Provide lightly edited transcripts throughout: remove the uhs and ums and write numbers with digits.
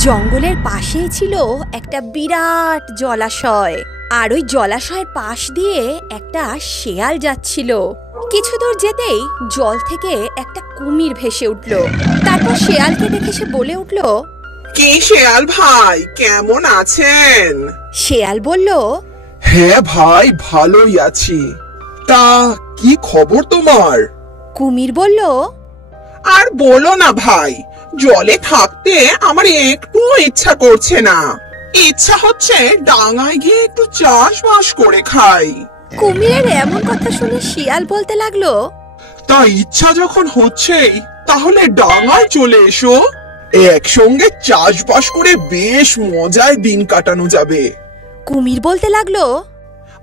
জঙ্গলের পাশেই ছিল একটা বিরাট জলাশয়, আর ওই জলাশয়ের পাশ দিয়ে একটা শেয়াল যাচ্ছিল। কিছু দূর যেতেই জল থেকে একটা কুমির ভেসে উঠল। তারপর শেয়ালকে দেখে সে বলে উঠল, কি শেয়াল ভাই, কেমন আছেন? শেয়াল বলল, হ্যাঁ ভাই, ভালোই আছি। তা কি খবর তোমার? কুমির বলল, আর বলো না ভাই, জলে থাকতে আমার একটু ইচ্ছা করছে না। ইচ্ছা হচ্ছে ডাঙায় গিয়ে একটু চাষবাস করে খাই। কুমিরের এমন কথা শুনে শিয়াল বলতে লাগলো, তা ইচ্ছা যখন হচ্ছেই, তাহলে ডাঙায় চলে এসো। একসঙ্গে চাষবাস করে বেশ মজায় দিন কাটানো যাবে। কুমির বলতে লাগলো,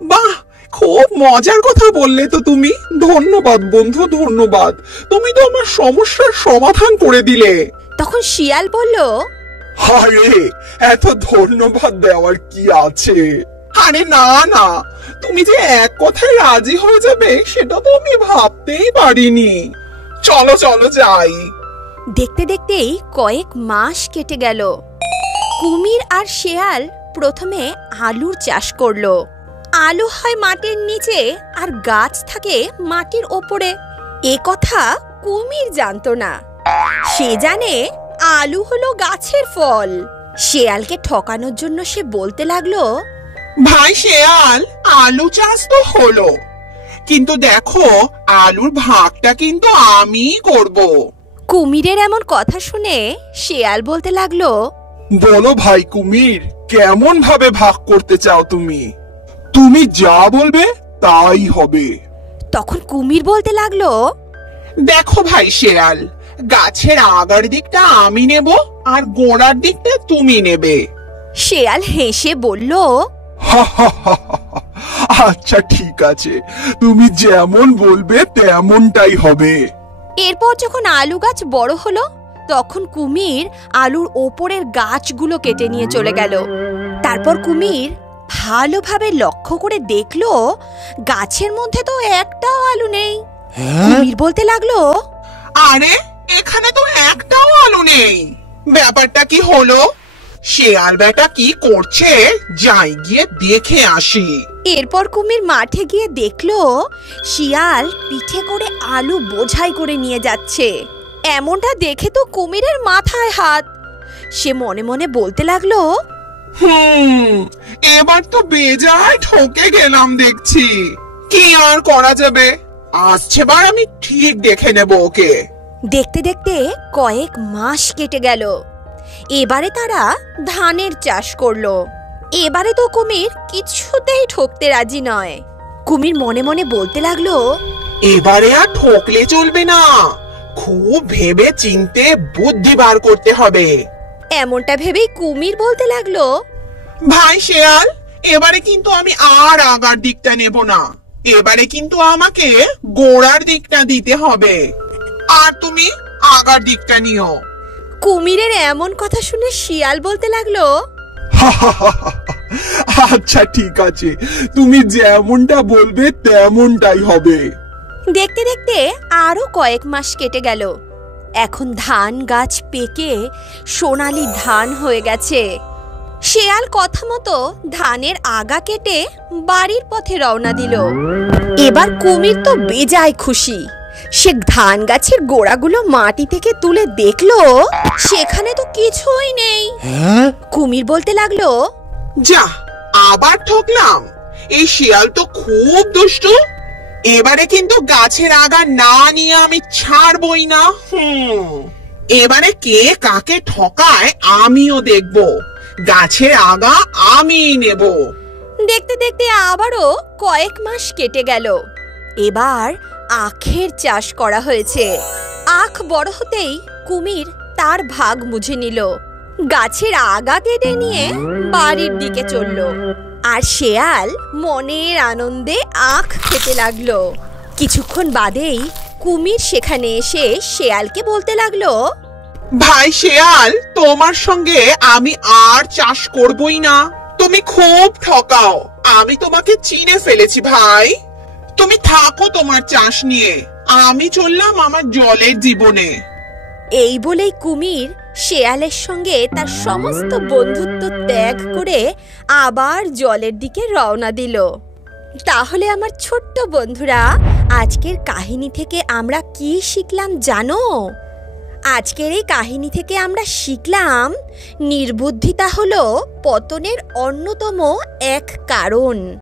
বাহ, খুব মজার কথা বললে তো তুমি। ধন্যবাদ বন্ধু, ধন্যবাদ। তুমি তো আমার সমস্যার সমাধান করে দিলে। তখন শিয়াল বলল, আরে এত ধন্যবাদ দেওয়ার কি আছে? আরে না না, তুমি যে এক কথায় রাজি হয়ে যাবে সেটা তো আমি ভাবতেই পারিনি। চলো চলো যাই। দেখতে দেখতেই কয়েক মাস কেটে গেল। কুমির আর শেয়াল প্রথমে আলুর চাষ করলো। আলু হয় মাটির নিচে আর গাছ থাকে মাটির ওপরে। এ কথা কুমির জানতো না। সে জানে আলু হলো গাছের ফল। শেয়ালকে ঠকানোর জন্য সে বলতে লাগলো, ভাই শেয়াল, আলু চাষ তো হলো, কিন্তু দেখো আলুর ভাগটা কিন্তু আমিই করব। কুমিরের এমন কথা শুনে শেয়াল বলতে লাগলো, বলো ভাই কুমির, কেমন ভাবে ভাগ করতে চাও তুমি? তুমি যা বলবে তাই হবে। তখন কুমির বলতে লাগলো, দেখো ভাই শেয়াল, গাছের আগার দিকটা আমি নেব আর গোড়ার দিকটা তুমি নেবে। শেয়াল হেসে বলল, আচ্ছা ঠিক আছে, তুমি যেমন বলবে তেমনটাই হবে। এরপর যখন আলু গাছ বড় হলো, তখন কুমির আলুর ওপরের গাছগুলো কেটে নিয়ে চলে গেল। তারপর কুমির ভালোভাবে লক্ষ্য করে দেখলো গাছের মধ্যে তো একটাও আলু নেই। কুমির বলতে লাগলো, আরে এখানে তো একটাও আলু নেই, ব্যাপারটা কি হলো? শেয়াল বেটা কি করছে, যাই গিয়ে দেখে আসি। এরপর কুমির মাঠে গিয়ে দেখলো শিয়াল পিঠে করে আলু বোঝাই করে নিয়ে যাচ্ছে। এমনটা দেখে তো কুমিরের মাথায় হাত। সে মনে মনে বলতে লাগলো, এবার তো বেজায় ঠকে গেলাম দেখছি। কি আর করা যাবে, আসছে বার আমি ঠিক দেখে নেব ওকে। দেখতে দেখতে কয়েক মাস কেটে গেল। এবারে তারা ধানের চাষ করলো। এবারে তো কুমির কিছুতেই ঠকতে রাজি নয়। কুমির মনে মনে বলতে লাগলো, এবারে আর ঠকলে চলবে না, খুব ভেবে চিনতে বুদ্ধি বার করতে হবে। এমনটা ভেবেই কুমির বলতে লাগলো, ভাই শেয়াল, এবারে কিন্তু আমি আর আগার দিকটা নেব না, এবারে কিন্তু আমাকে গোড়ার দিকটা দিতে হবে, আর তুমি আগার দিকটা নিও। কুমিরের এমন কথা শুনে শিয়াল বলতে লাগলো, আচ্ছা ঠিক আছে, তুমি যেমনটা বলবে তেমনটাই হবে। দেখতে দেখতে আরো কয়েক মাস কেটে গেল। এখন ধান গাছ পেকে সোনালি ধান হয়ে গেছে। শেয়াল কথা মতো ধানের আগা কেটে বাড়ির পথে রওনা দিল। এবার কুমির তো বেজায় খুশি। সে ধান গাছের গোড়াগুলো মাটি থেকে তুলে দেখলো সেখানে তো কিছুই নেই। কুমির বলতে লাগলো, যা, আবার ঠকলাম, এই শিয়াল তো খুব দুষ্টু। এবারে কিন্তু গাছের আগা না নিয়ে আমি ছাড়বই না। এবারে কে কাকে ঠকায় আমিও দেখব, গাছের আগা আমি নেব। দেখতে দেখতে আবারও কয়েক মাস কেটে গেল। এবার আখের চাষ করা হয়েছে। আখ বড় হতেই কুমির তার ভাগ বুঝে নিল। গাছের আগা কেটে নিয়ে বাড়ির দিকে চলল। আর শেয়াল মনের আনন্দে আখ খেতে লাগলো। কিছুক্ষণ বাদেই কুমির সেখানে এসে শেয়ালকে বলতে লাগলো, ভাই শেয়াল, তোমার সঙ্গে আমি আর চাষ করবই না, তুমি খুব ঠকাও, আমি তোমাকে চিনে ফেলেছি ভাই। তুমি থাকো তোমার চাষ নিয়ে, আমি চললাম আমার জলের জীবনে। এই বলেই কুমির শেয়ালের সঙ্গে তার সমস্ত বন্ধুত্ব ত্যাগ করে আবার জলের দিকে রওনা দিল। তাহলে আমার ছোট্ট বন্ধুরা, আজকের কাহিনী থেকে আমরা কি শিখলাম জানো? আজকের এই কাহিনী থেকে আমরা শিখলাম নির্বুদ্ধিতা হলো পতনের অন্যতম এক কারণ।